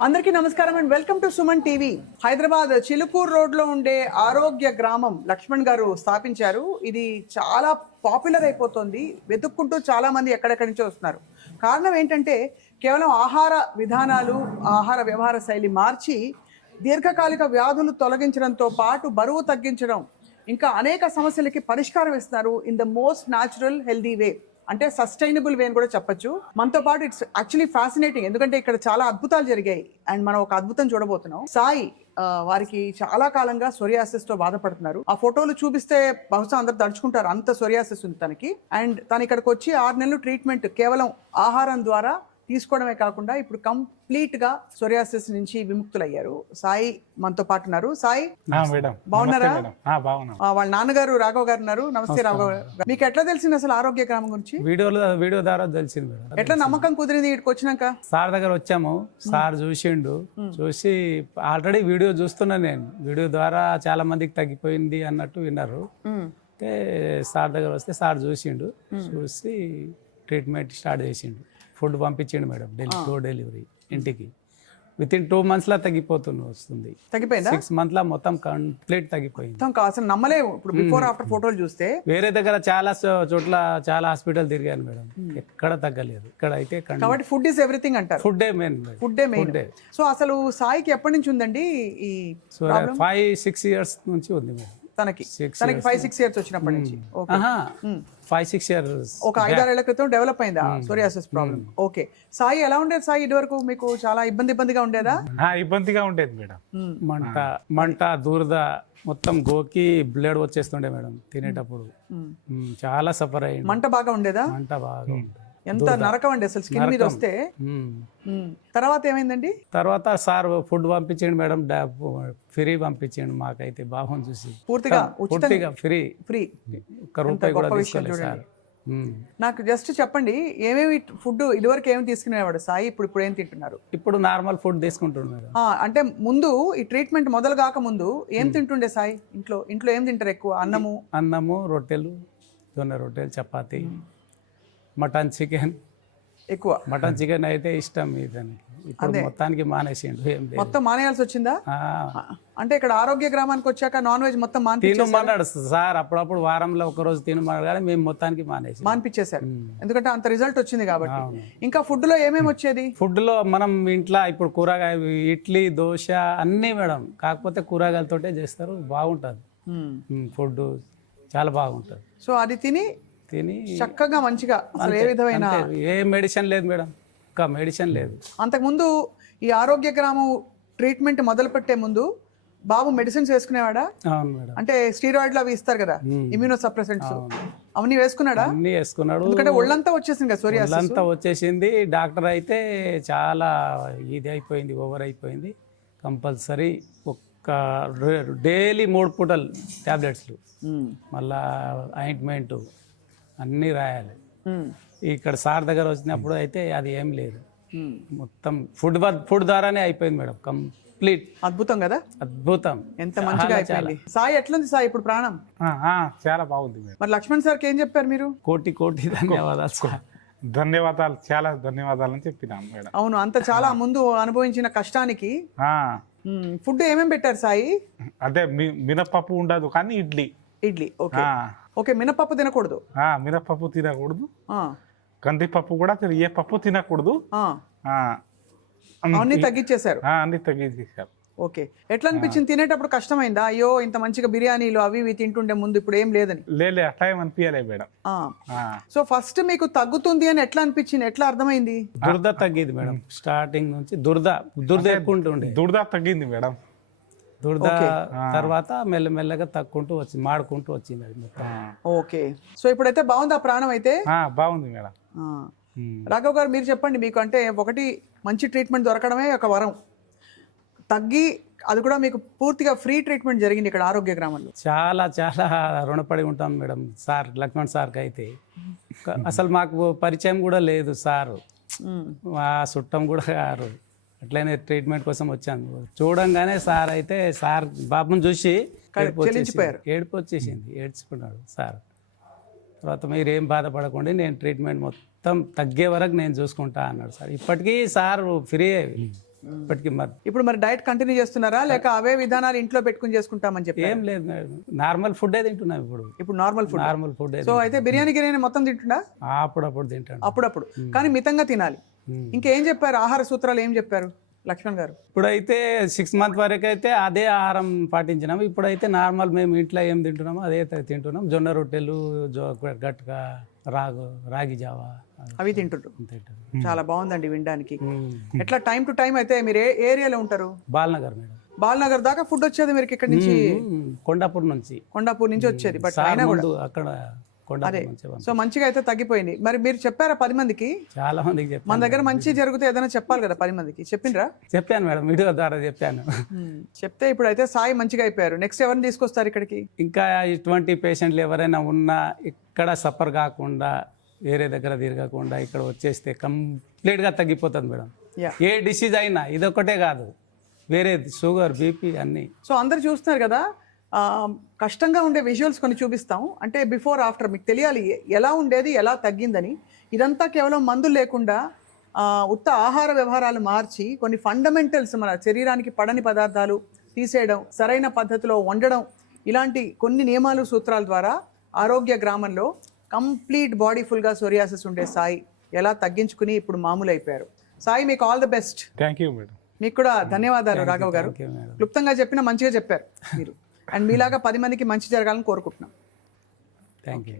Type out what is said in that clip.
అందరికీ నమస్కారం and welcome to Suman TV. Hyderabad Chilkur రోడ్లో ఉండే ఆరోగ్య గ్రామం లక్ష్మణ్ గారు స్థాపించారు. ఇది చాలా పాపులర్ అయిపోతుంది. వెతుక్కుంటూ చాలా మంది ఎక్కడెక్కడి నుంచో వస్తున్నారు. కారణం ఏంటంటే కేవలం ఆహార విధానాలు, ఆహార వ్యవహార శైలి మార్చి దీర్ఘకాలిక వ్యాధులు తొలగించడంతో పాటు బరువు తగ్గించడం, ఇంకా అనేక సమస్యలకి పరిష్కారం ఇస్తున్నారు in the most natural healthy way, అంటే సస్టైనబుల్ వే అని కూడా చెప్పొచ్చు. మనతో పాటు ఇట్స్ యాక్చువల్లీ ఫ్యాసినేటింగ్, ఎందుకంటే ఇక్కడ చాలా అద్భుతాలు జరిగాయి అండ్ మనం ఒక అద్భుతం చూడబోతున్నాం. సాయి వారికి చాలా కాలంగా సోరియాసిస్ తో బాధపడుతున్నారు. ఆ ఫోటోలు చూపిస్తే బహుశా అందరు తడుచుకుంటారు, అంత సోరియాసిస్ ఉంది తనకి. అండ్ తను ఇక్కడికి వచ్చి 6 నెలలు ట్రీట్మెంట్ కేవలం ఆహారం ద్వారా తీసుకోవడమే కాకుండా ఇప్పుడు కంప్లీట్ గా సోరియాసిస్ నుంచి విముక్తులయ్యారు. సాయి మనతో పాటు ఉన్నారు. సాయి బాగున్నారా? వాళ్ళ నాన్నగారు రాఘవ్ గారు ఉన్నారు. నమస్తే రాఘవ్ గారు. మీకు ఎట్లా తెలిసింది అసలు ఆరోగ్య గ్రామం గురించి? వీడియో ద్వారా తెలిసింది. ఎట్లా నమ్మకం కుదిరింది ఇక్కడికి వచ్చినాక? సార్ దగ్గర వచ్చాము, సార్ చూసిండు. చూసి ఆల్రెడీ వీడియో చూస్తున్నా నేను. వీడియో ద్వారా చాలా మందికి తగ్గిపోయింది అన్నట్టు విన్నారు. అయితే సార్ దగ్గర వస్తే సార్ చూసిండు. చూసి ట్రీట్మెంట్ స్టార్ట్ చేసిండు. ఫుడ్ పంపించండి మేడం, డోర్ డెలివరీ ఇంటికి. వితిన్ 2 months లా వస్తుంది. తగ్గిపోయిందా? 6 months లా మొత్తం కంప్లీట్ తగ్గిపోయింది. అసలు నమ్మలేము. ఇప్పుడు బిఫోర్ ఆఫ్టర్ ఫోటోలు చూస్తే వేరే దగ్గర చాలా చోట్ల చాలా హాస్పిటల్ తిరిగాను మేడం, ఎక్కడ తగ్గలేదు. ఇక్కడ అయితే కాబట్టి ఫుడ్ ఈస్ ఎవ్రీథింగ్ అంటారు. Food main. సో అసలు సాయికి ఎప్పటి నుంచి ఉందండి ఈ 5-6 years నుంచి ఉంది మేడం. తనకి 5-6 years వచ్చినప్పటి నుంచి 5-6 years ఒక 5-6 ఏళ్ల క్రితం డెవలప్ అయిందా సోరియాసిస్ ప్రాబ్లం? ఓకే. సాయి ఎలా ఉండేది? సాయి ఇదివరకు మీకు చాలా ఇబ్బందిగా ఉండేదా? ఇబ్బందిగా ఉండేది మేడం. మంట దురద మొత్తం గోకి బ్లడ్ వచ్చేస్తుండే మేడం తినేటప్పుడు. చాలా సఫర్ అయ్యింది. మంట బాగా ఉండేదా? మంట బాగా ఉండేది. ఎంత నరకం అండి అసలు స్కిన్ మీద వస్తే. తర్వాత ఏమైందండి? తర్వాత సార్ ఫుడ్ పంపించండి మేడం, ఫ్రీ పంపించండి. మాకైతే బాగుంది చూసి. పూర్తిగా ఫ్రీ. ఒక్క రూపాయి కూడా తీసుకోలేదు సార్. నాకు జస్ట్ చెప్పండి, ఏమేమి ఫుడ్ ఇదివరకు ఏమి తీసుకునేవాడు సాయి, ఇప్పుడు ఏం తింటున్నారు? ఇప్పుడు నార్మల్ ఫుడ్ తీసుకుంటున్నారు. అంటే ముందు ఈ ట్రీట్మెంట్ మొదలు కాక ముందు ఏం తింటుండే సాయి? ఇంట్లో ఏం తింటారు ఎక్కువ? అన్నము, రొట్టెలు, జొన్న రొట్టెలు, చపాతి, మటన్ చికెన్. ఎక్కువ మటన్ చికెన్ అయితే ఇష్టం ఇతనికి. ఇప్పుడు మొత్తానికి మానేసిండు. మొత్తం మానేయాల్సి వచ్చిందా? అంటే ఇక్కడ ఆరోగ్య గ్రామానికి వచ్చాక నాన్ వెజ్ మొత్తం తినమన్నాడు సార్. అప్పుడప్పుడు వారంలో ఒక రోజు తినమన్నాడు, కానీ మేము మొత్తానికి మానిపించేశారు. ఎందుకంటే అంత రిజల్ట్ వచ్చింది కాబట్టి. ఇంకా ఫుడ్ లో ఏమేమి వచ్చేది? ఫుడ్ లో మనం ఇంట్లో ఇప్పుడు కూరగాయ, ఇడ్లీ, దోశ అన్ని మేడం, కాకపోతే కూరగాయలతోటే చేస్తారు. బాగుంటది ఫుడ్, చాలా బాగుంటది. సో అది తిని చక్కగా మంచిగా అసలు ఏ విధమైన ఏ మెడిసిన్ లేదు మేడం, ఇంకా మెడిసిన్ లేదు. అంతకుముందు ఈ ఆరోగ్య గ్రామం ట్రీట్మెంట్ మొదలు పెట్టే ముందు బాబు మెడిసిన్స్ వేసుకునేవాడా? అవును మేడం. అంటే స్టీరాయిడ్లు అవి ఇస్తారు కదా, ఇమ్యూనో సప్రెసెంట్స్, అవన్నీ వేసుకున్నాడా? అన్ని వేసుకున్నాడు. ఎందుకంటే ఒళ్ళంతా వచ్చేసింది కదా, సోరియాసిస్ ఒళ్ళంతా వచ్చేసింది. డాక్టర్ అయితే చాలా ఇది అయిపోయింది, ఓవర్ అయిపోయింది. కంపల్సరీ ఒక్క డైలీ 3 పూటలు టాబ్లెట్స్లు, మళ్ళా ఆయింట్మెంట్ అన్నీ రాయాలి. ఇక్కడ సార్ దగ్గర వచ్చినప్పుడు అయితే అది ఏం లేదు, మొత్తం ఫుడ్ ద్వారానే అయిపోయింది మేడం, కంప్లీట్. అద్భుతం కదా, అద్భుతం. ఎంత మంచిగా అయిపోయింది. సాయి ఎట్లుంది సాయి ఇప్పుడు ప్రాణం? చాలా బాగుంది మేడం. మరి లక్ష్మణ్ సార్కి ఏం చెప్పారు మీరు? కోటి ధన్యవాదాలు సార్. ధన్యవాదాలు, చాలా ధన్యవాదాలు అని చెప్పినాం మేడం. అవును, అంత చాలా ముందు అనుభవించిన కష్టానికి. ఫుడ్ ఏమేమి పెట్టారు సాయి? అదే మినపప్పు ఉండదు, కానీ ఇడ్లీ. ఓకే. మినపప్పు తినకూడదు. మినపప్పు తినకూడదు, కందిపప్పు కూడా, ఏ పప్పు తినకూడదు. అన్ని తగ్గించేశారు. అన్ని తగ్గించేశారు. ఓకే. ఎట్లా అనిపించింది తినేటప్పుడు? కష్టమైందా? అయ్యో ఇంత మంచిగా బిర్యానీలు అవి ఇవి తింటుండే ముందు, ఇప్పుడు ఏం లేదని? లేదు, అట్లా ఏం అనిపించలే మేడం. సో ఫస్ట్ మీకు తగ్గుతుంది అని ఎట్లా అనిపించింది, ఎట్లా అర్థమైంది? దురద తగ్గింది మేడం. స్టార్టింగ్ నుంచి దురద ఎక్కువ ఉంటుండే. దురద తగ్గింది మేడం. దురద తర్వాత మెల్లమెల్లగా తగ్గుకుంటూ వచ్చింది, మాడుకుంటూ వచ్చింది అది మొత్తం. ఓకే. సో ఇప్పుడైతే బాగుంది ఆ ప్రాణం అయితే? బాగుంది మేడం. రాఘవ్ గారు మీరు చెప్పండి, మీకు అంటే ఒకటి మంచి ట్రీట్మెంట్ దొరకడమే ఒక వరం. తగ్గి అది కూడా మీకు పూర్తిగా ఫ్రీ ట్రీట్మెంట్ జరిగింది ఇక్కడ ఆరోగ్య గ్రామంలో. చాలా చాలా రుణపడి ఉంటాం మేడం సార్, లక్ష్మణ్ సార్కి అయితే. అసలు మాకు పరిచయం కూడా లేదు సారు, మా చుట్టం కూడా గారు. అట్లనే ట్రీట్మెంట్ కోసం వచ్చాను. చూడంగానే సార్ అయితే, సార్ బాబుని చూసి ఏడుపు వచ్చేసింది, ఏడ్చుకున్నాడు సార్. తర్వాత మీరు ఏం బాధపడకండి, నేను ట్రీట్మెంట్ మొత్తం తగ్గే వరకు నేను చూసుకుంటా అన్నాడు సార్. ఇప్పటికీ సార్ ఫ్రీ ఇప్పటికి మరి ఇప్పుడు మరి డైట్ కంటిన్యూ చేస్తున్నారా లేక అవే విధానాలు ఇంట్లో పెట్టుకుని చేసుకుంటామని చెప్పి ఏం లేదు మేడం, నార్మల్ ఫుడ్ తింటున్నాం ఇప్పుడు. ఇప్పుడు normal food. Normal food so అయితే బిర్యానీ మొత్తం తింటుండా? అప్పుడప్పుడు తింటాను. అప్పుడప్పుడు, కానీ మితంగా తినాలి. ఇంకేం చెప్పారు, ఆహార సూత్రాలు ఏం చెప్పారు లక్ష్మణ్ గారు? ఇప్పుడైతే 6 months వరకు అయితే అదే ఆహారం పాటించినాము. ఇప్పుడైతే నార్మల్ మేము ఇంట్లో ఏం తింటున్నామో అదే తింటున్నాం. జొన్న రొట్టెలు, గట్క, రాగి జావా అవి తింటుండ్రు. తింటాం. చాలా బాగుందండి వినడానికి. ఎట్లా టైం టు టైం అయితే మీరు ఏ ఏరియాలో ఉంటారు? బాలనగర్ మేడం. బాలనగర్ దాకా ఫుడ్ వచ్చేది మీరు ఇక్కడ నుంచి? కొండాపూర్ నుంచి వచ్చేది. బట్ సార్ అయినా కూడా ముందు అక్కడ కొండాపూర్ నుంచి సో మంచిగా అయితే తగ్గిపోయింది. మరి మీరు చెప్పారా 10 మందికి? చాలా మందికి చెప్పాను. మన దగ్గర మంచి జరిగితే ఏదైనా చెప్పాలి కదా 10 మందికి, చెప్పిండ్రా? చెప్పాను మేడం, వీడియో ద్వారా చెప్పాను. చెప్తే ఇప్పుడు అయితే సాయి మంచిగా అయిపోయారు. నెక్స్ట్ ఎవరిని తీసుకొస్తారు ఇక్కడికి? ఇంకా ఇటువంటి పేషెంట్లు ఎవరైనా ఉన్నా ఇక్కడ సఫర్ కాకుండా వేరే దగ్గర తిరగకుండా ఇక్కడ వచ్చేస్తే కంప్లీట్గా తగ్గిపోతుంది మేడం. Yeah. ఏ డిసీజ్ అయినా ఇదొక్కటే కాదు, వేరే షుగర్, బీపీ అన్నీ. సో అందరు చూస్తున్నారు కదా, కష్టంగా ఉండే విజువల్స్ కొన్ని చూపిస్తాం. అంటే బిఫోర్ ఆఫ్టర్ మీకు తెలియాలి ఎలా ఉండేది, ఎలా తగ్గిందని. ఇదంతా కేవలం మందులు లేకుండా ఉత్త ఆహార వ్యవహారాలు మార్చి కొన్ని ఫండమెంటల్స్, మన శరీరానికి పడని పదార్థాలు తీసేయడం, సరైన పద్ధతిలో వండడం, ఇలాంటి కొన్ని నియమాలు, సూత్రాల ద్వారా ఆరోగ్య గ్రామంలో కంప్లీట్ బాడీ ఫుల్గా సోరియాసిస్ ఉండే సాయి ఎలా తగ్గించుకుని ఇప్పుడు మామూలు అయిపోయారు. సాయి, మీకు all the best. Thank you madam. మీకు కూడా ధన్యవాదాలు రాఘవ్ గారు. క్లుప్తంగా చెప్పినా మంచిగా చెప్పారు మీరు. అండ్ మీలాగా 10 మందికి మంచి జరగాలని కోరుకుంటున్నాం. Thank you.